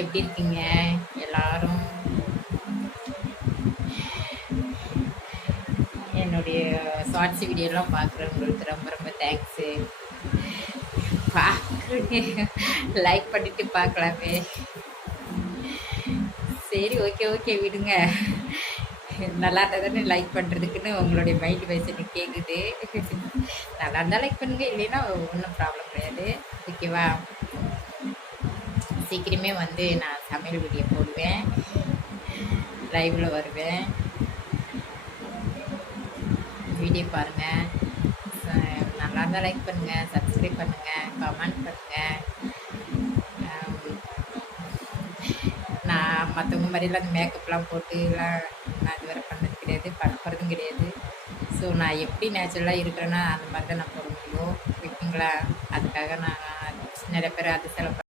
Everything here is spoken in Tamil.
எப்படி இருக்கீங்க எல்லாரும்? என்னுடைய ஷார்ட்ஸ் வீடியோலாம் பார்க்குறவங்களுக்கு ரொம்ப ரொம்ப தேங்க்ஸு. பார்க்குறீங்க, லைக் பண்ணிட்டு பார்க்கலாமே. சரி, ஓகே ஓகே விடுங்க. நல்லா இருந்தால் தானே லைக் பண்ணுறதுக்குன்னு உங்களுடைய மைண்ட் வைஸ் எனக்கு கேட்குது. நல்லா இருந்தால் லைக் பண்ணுங்க, இல்லைன்னா ஒன்றும் ப்ராப்ளம் கிடையாது. ஓகேவா? சீக்கிரமே வந்து நான் சமையல் வீடியோ போடுவேன், லைவில் வருவேன். வீடியோ பாருங்கள், நல்லா இருந்தால் லைக் பண்ணுங்கள், சப்ஸ்கிரைப் பண்ணுங்கள், கமெண்ட் பண்ணுங்கள். நான் மற்றவங்க மாதிரிலாம் அந்த மேக்கப்லாம் போட்டுலாம் நான் இதுவரை பண்ணது கிடையாது, பண்ண போகிறதும் கிடையாது. ஸோ நான் எப்படி நேச்சுரலாக இருக்கிறேன்னா அந்த மாதிரி தான் நான் போட முடியும். ஓகேங்களா? அதுக்காக நான் நிறைய பேர் அது செலவு